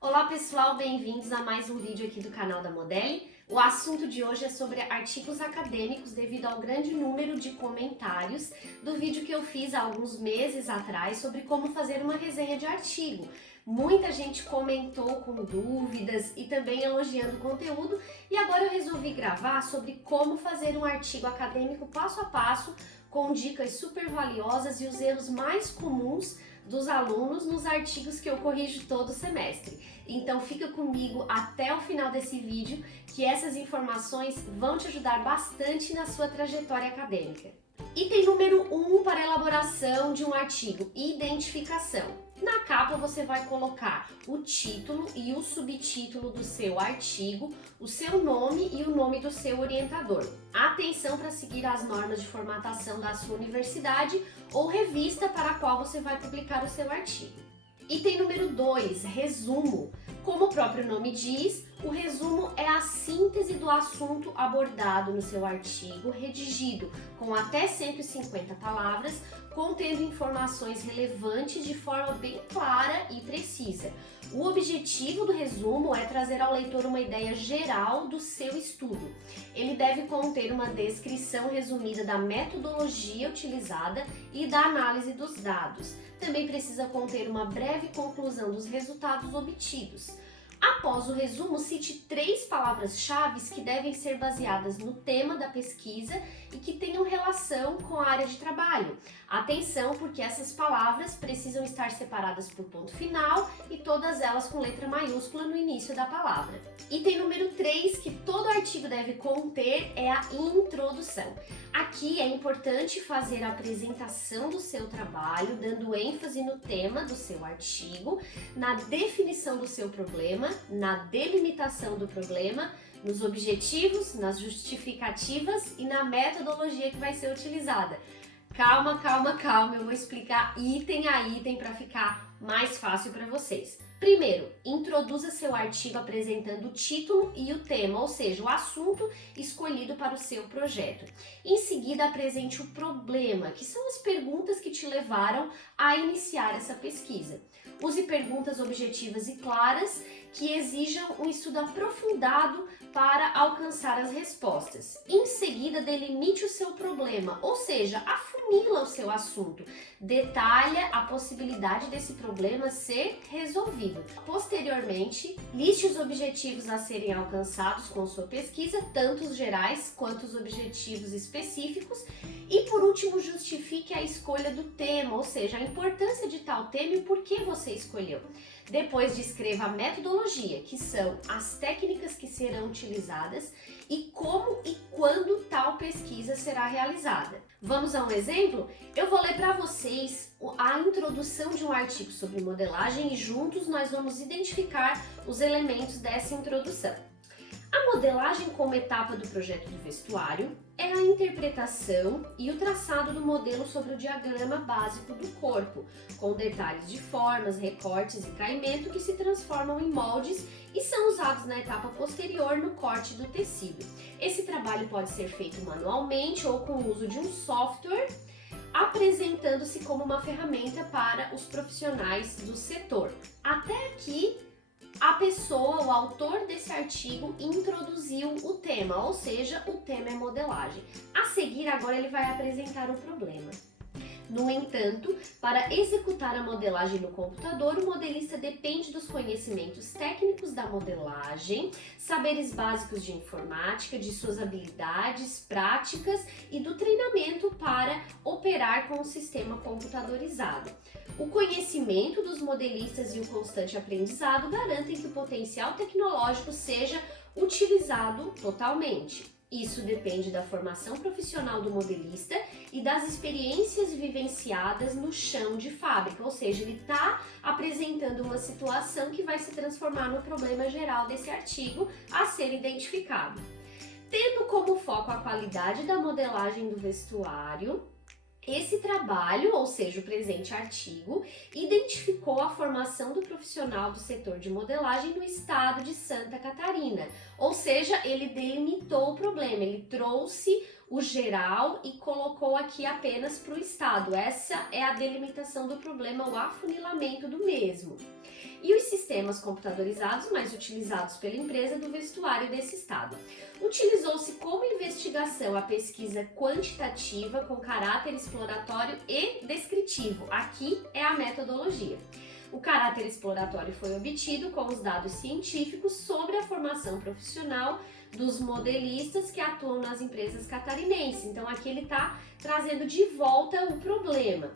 Olá pessoal, bem-vindos a mais um vídeo aqui do canal da Modely. O assunto de hoje é sobre artigos acadêmicos devido ao grande número de comentários do vídeo que eu fiz há alguns meses atrás sobre como fazer uma resenha de artigo. Muita gente comentou com dúvidas e também elogiando o conteúdo e agora eu resolvi gravar sobre como fazer um artigo acadêmico passo a passo com dicas super valiosas e os erros mais comuns dos alunos nos artigos que eu corrijo todo semestre. Então fica comigo até o final desse vídeo que essas informações vão te ajudar bastante na sua trajetória acadêmica. Item número 1 para a elaboração de um artigo: identificação. Na capa você vai colocar o título e o subtítulo do seu artigo, o seu nome e o nome do seu orientador. Atenção para seguir as normas de formatação da sua universidade ou revista para a qual você vai publicar o seu artigo. Item número 2, resumo. Como o próprio nome diz, o resumo é a síntese do assunto abordado no seu artigo, redigido com até 150 palavras, contendo informações relevantes de forma bem clara e precisa. O objetivo do resumo é trazer ao leitor uma ideia geral do seu estudo. Ele deve conter uma descrição resumida da metodologia utilizada e da análise dos dados. Também precisa conter uma breve conclusão dos resultados obtidos. Após o resumo, cite 3 palavras-chave que devem ser baseadas no tema da pesquisa e que tenham relação com a área de trabalho. Atenção, porque essas palavras precisam estar separadas por ponto final e todas elas com letra maiúscula no início da palavra. Item número 3 que todo artigo deve conter é a introdução. Aqui é importante fazer a apresentação do seu trabalho, dando ênfase no tema do seu artigo, na definição do seu problema, na delimitação do problema, nos objetivos, nas justificativas e na metodologia que vai ser utilizada. Calma, eu vou explicar item a item para ficar mais fácil para vocês. Primeiro, introduza seu artigo apresentando o título e o tema, ou seja, o assunto escolhido para o seu projeto. Em seguida, apresente o problema, que são as perguntas que te levaram a iniciar essa pesquisa. Use perguntas objetivas e claras que exijam um estudo aprofundado para alcançar as respostas. Em seguida, delimite o seu problema, ou seja, afunila o seu assunto. Detalha a possibilidade desse problema ser resolvido. Posteriormente, liste os objetivos a serem alcançados com sua pesquisa, tanto os gerais quanto os objetivos específicos. E por último, justifique a escolha do tema, ou seja, a importância de tal tema e por que você escolheu. Depois descreva a metodologia, que são as técnicas que serão utilizadas e como e quando tal pesquisa será realizada. Vamos a um exemplo? Eu vou ler para vocês a introdução de um artigo sobre modelagem e juntos nós vamos identificar os elementos dessa introdução. A modelagem como etapa do projeto do vestuário é a interpretação e o traçado do modelo sobre o diagrama básico do corpo, com detalhes de formas, recortes e caimento que se transformam em moldes e são usados na etapa posterior no corte do tecido. Esse trabalho pode ser feito manualmente ou com o uso de um software, apresentando-se como uma ferramenta para os profissionais do setor. Até aqui, a pessoa, o autor desse artigo, introduziu o tema, ou seja, o tema é modelagem. A seguir, agora ele vai apresentar o problema. No entanto, para executar a modelagem no computador, o modelista depende dos conhecimentos técnicos da modelagem, saberes básicos de informática, de suas habilidades práticas e do treinamento para operar com o sistema computadorizado. O conhecimento dos modelistas e o constante aprendizado garantem que o potencial tecnológico seja utilizado totalmente. Isso depende da formação profissional do modelista e das experiências vivenciadas no chão de fábrica, ou seja, ele está apresentando uma situação que vai se transformar no problema geral desse artigo a ser identificado. Tendo como foco a qualidade da modelagem do vestuário, esse trabalho, ou seja, o presente artigo, identificou a formação do profissional do setor de modelagem no estado de Santa Catarina, ou seja, ele delimitou o problema, ele trouxe o geral e colocou aqui apenas para o estado. Essa é a delimitação do problema, o afunilamento do mesmo. E os sistemas computadorizados mais utilizados pela empresa do vestuário desse estado. Utilizou-se como investigação a pesquisa quantitativa com caráter exploratório e descritivo. Aqui é a metodologia. O caráter exploratório foi obtido com os dados científicos sobre a formação profissional dos modelistas que atuam nas empresas catarinenses. Então aqui ele está trazendo de volta o problema,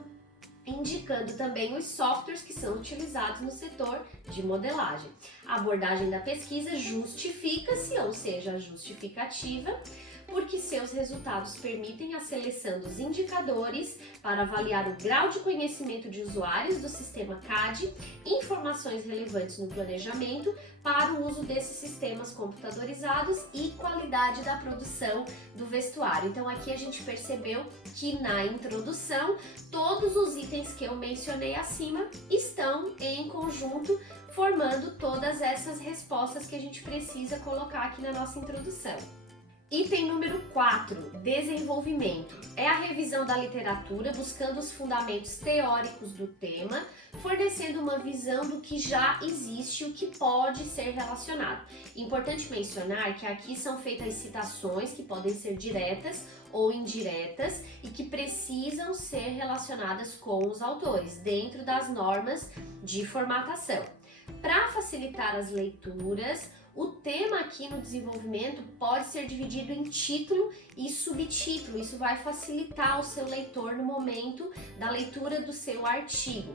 indicando também os softwares que são utilizados no setor de modelagem. A abordagem da pesquisa justifica-se, ou seja, justificativa, porque seus resultados permitem a seleção dos indicadores para avaliar o grau de conhecimento de usuários do sistema CAD, informações relevantes no planejamento para o uso desses sistemas computadorizados e qualidade da produção do vestuário. Então aqui a gente percebeu que na introdução todos os itens que eu mencionei acima estão em conjunto, formando todas essas respostas que a gente precisa colocar aqui na nossa introdução. Item número 4, desenvolvimento. É a revisão da literatura buscando os fundamentos teóricos do tema, fornecendo uma visão do que já existe e o que pode ser relacionado. Importante mencionar que aqui são feitas citações que podem ser diretas ou indiretas e que precisam ser relacionadas com os autores, dentro das normas de formatação. Para facilitar as leituras, o tema aqui no desenvolvimento pode ser dividido em título e subtítulo. Isso vai facilitar o seu leitor no momento da leitura do seu artigo.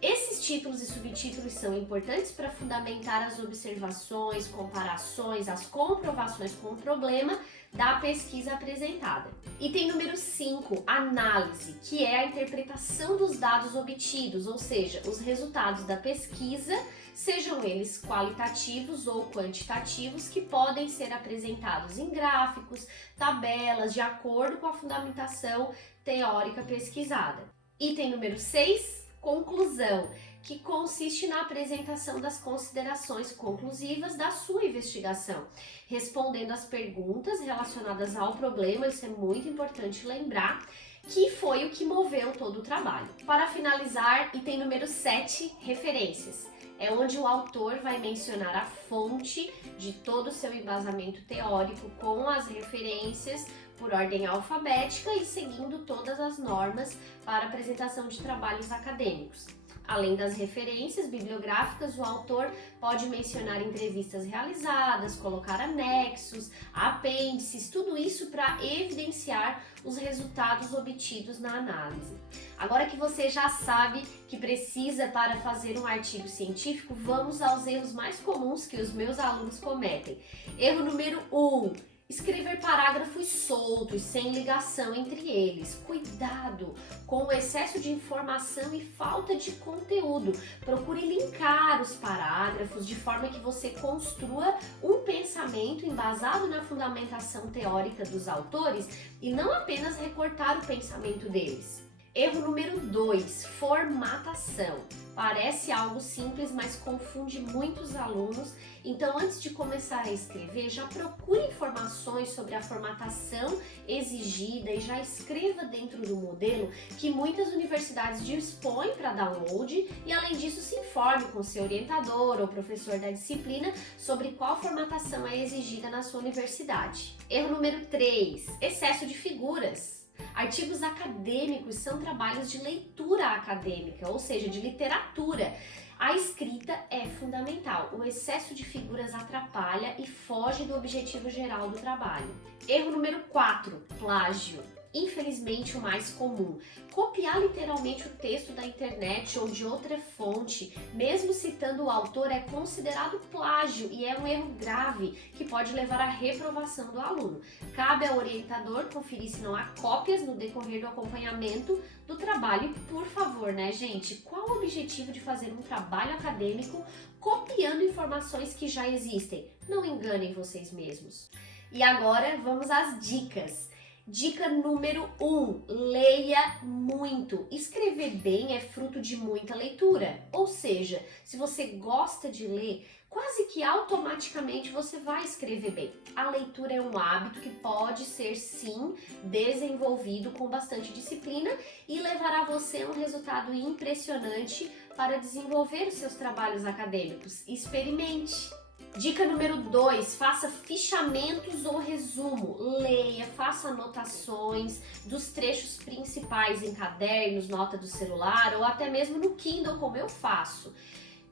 Esses títulos e subtítulos são importantes para fundamentar as observações, comparações, as comprovações com o problema da pesquisa apresentada. Item número 5, análise, que é a interpretação dos dados obtidos, ou seja, os resultados da pesquisa, sejam eles qualitativos ou quantitativos, que podem ser apresentados em gráficos, tabelas, de acordo com a fundamentação teórica pesquisada. Item número 6, conclusão, que consiste na apresentação das considerações conclusivas da sua investigação, respondendo às perguntas relacionadas ao problema. Isso é muito importante lembrar, que foi o que moveu todo o trabalho. Para finalizar, item número 7, referências. É onde o autor vai mencionar a fonte de todo o seu embasamento teórico com as referências por ordem alfabética e seguindo todas as normas para apresentação de trabalhos acadêmicos. Além das referências bibliográficas, o autor pode mencionar entrevistas realizadas, colocar anexos, apêndices, tudo isso para evidenciar os resultados obtidos na análise. Agora que você já sabe que precisa para fazer um artigo científico, vamos aos erros mais comuns que os meus alunos cometem. Erro número 1. Escrever parágrafos soltos, sem ligação entre eles. Cuidado com o excesso de informação e falta de conteúdo. Procure linkar os parágrafos de forma que você construa um pensamento embasado na fundamentação teórica dos autores e não apenas recortar o pensamento deles. Erro número 2, formatação. Parece algo simples, mas confunde muitos alunos. Então, antes de começar a escrever, já procure informações sobre a formatação exigida e já escreva dentro do modelo que muitas universidades dispõem para download e, além disso, se informe com seu orientador ou professor da disciplina sobre qual formatação é exigida na sua universidade. Erro número 3, excesso de figuras. Artigos acadêmicos são trabalhos de leitura acadêmica, ou seja, de literatura. A escrita é fundamental. O excesso de figuras atrapalha e foge do objetivo geral do trabalho. Erro número 4, plágio. Infelizmente, o mais comum. Copiar literalmente o texto da internet ou de outra fonte, mesmo citando o autor, é considerado plágio e é um erro grave que pode levar à reprovação do aluno. Cabe ao orientador conferir se não há cópias no decorrer do acompanhamento do trabalho. E, por favor, né, gente? Qual o objetivo de fazer um trabalho acadêmico copiando informações que já existem? Não enganem vocês mesmos. E agora, vamos às dicas. Dica número 1, leia muito. Escrever bem é fruto de muita leitura, ou seja, se você gosta de ler, quase que automaticamente você vai escrever bem. A leitura é um hábito que pode ser sim desenvolvido com bastante disciplina e levará você a um resultado impressionante para desenvolver os seus trabalhos acadêmicos. Experimente! Dica número 2, faça fichamentos ou resumo. Leia, faça anotações dos trechos principais em cadernos, nota do celular ou até mesmo no Kindle, como eu faço.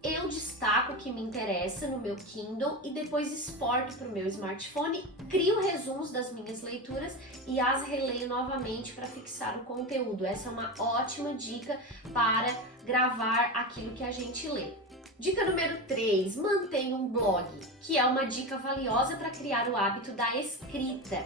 Eu destaco o que me interessa no meu Kindle e depois exporto para o meu smartphone, crio resumos das minhas leituras e as releio novamente para fixar o conteúdo. Essa é uma ótima dica para gravar aquilo que a gente lê. Dica número 3, mantenha um blog, que é uma dica valiosa para criar o hábito da escrita.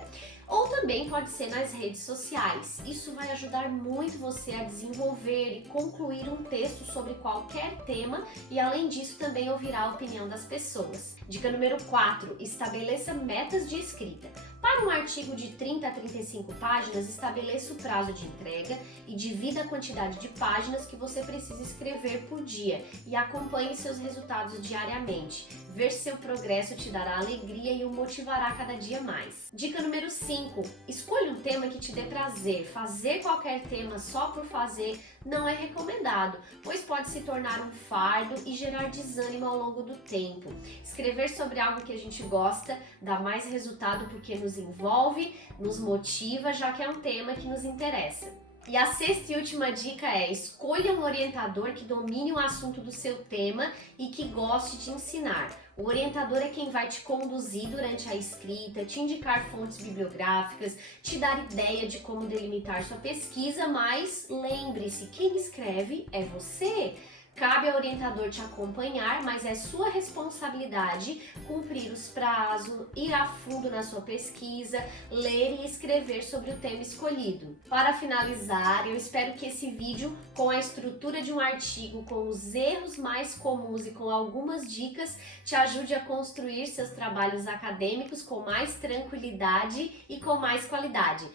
Ou também pode ser nas redes sociais. Isso vai ajudar muito você a desenvolver e concluir um texto sobre qualquer tema e além disso também ouvirá a opinião das pessoas. Dica número 4, estabeleça metas de escrita. Para um artigo de 30 a 35 páginas, estabeleça o prazo de entrega e divida a quantidade de páginas que você precisa escrever por dia e acompanhe seus resultados diariamente. Ver seu progresso te dará alegria e o motivará cada dia mais. Dica número 5, escolha um tema que te dê prazer. Fazer qualquer tema só por fazer não é recomendado, pois pode se tornar um fardo e gerar desânimo ao longo do tempo. Escrever sobre algo que a gente gosta dá mais resultado porque nos envolve, nos motiva, já que é um tema que nos interessa. E a sexta e última dica é: escolha um orientador que domine o assunto do seu tema e que goste de ensinar. O orientador é quem vai te conduzir durante a escrita, te indicar fontes bibliográficas, te dar ideia de como delimitar sua pesquisa, mas lembre-se, quem escreve é você. Cabe ao orientador te acompanhar, mas é sua responsabilidade cumprir os prazos, ir a fundo na sua pesquisa, ler e escrever sobre o tema escolhido. Para finalizar, eu espero que esse vídeo, com a estrutura de um artigo, com os erros mais comuns e com algumas dicas, te ajude a construir seus trabalhos acadêmicos com mais tranquilidade e com mais qualidade.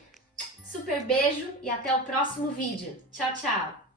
Super beijo e até o próximo vídeo. Tchau, tchau!